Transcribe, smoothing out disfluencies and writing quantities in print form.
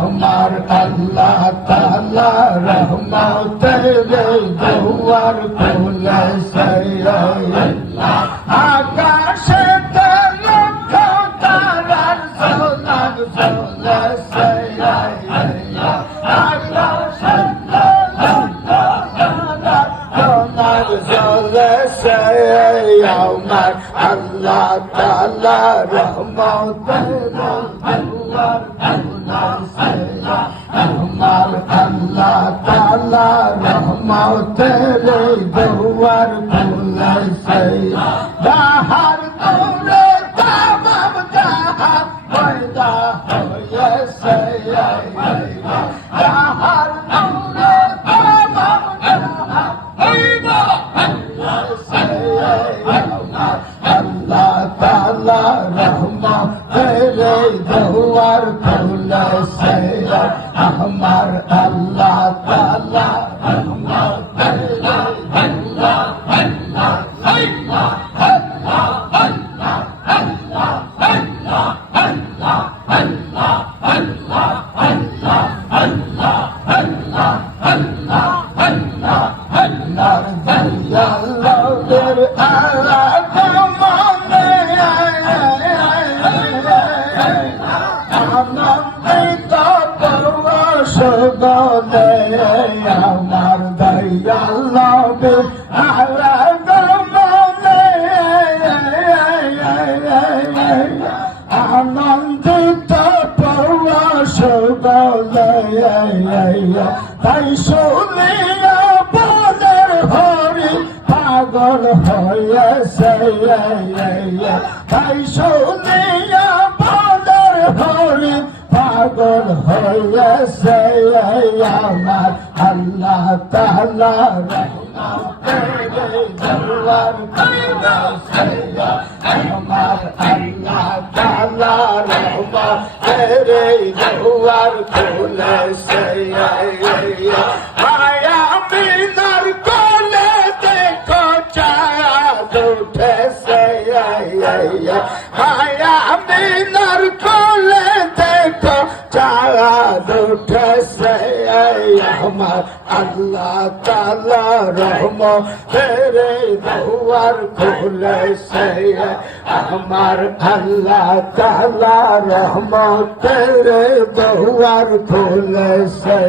আমার আল্লাহ তাআলা রহমতের দুয়ার খুলেছে আকাশে লক্ষ তারার ঝলক ঝলছে আকাশে লক্ষ তারার ঝলছে আমার আল্লাহ তাআলা রহমতের দুয়ার আমার আল্লাহ তাআলা রহমতের দুয়ার খুলেছে বাহার দৌড়ে তামাম জাহান পয়দা হয়েছে বাহার দৌড়ে তামাম জাহান পয়দা হয়েছে আল্লাহ তাআলা রহমতের দুয়ার খুলেছে আমার আল্লাহ তাআলা রহমতের আমার দয়াল নবী আগমনে আনন্দিত পরশ গলে তাই শুনিয়া বনের হরি পাগল হয়েছে তাই শুনিয়া বনের হরি পাগল হয়েছে আমার আল্লাহ তাআলা রহমতের দুয়ার খুলেছে আমার আল্লাহ তাআলা রহমতের দুয়ার খুলেছে মায়া মিনার কোলে দেখো চাঁদ উঠেছে মায়া মিনার কোলে দেখো চাঁদ উঠেছে আমার আল্লাহ তাআলা রহমতের দুয়ার খুলেছে আমার আল্লাহ তাআলা রহমতের দুয়ার খুলেছে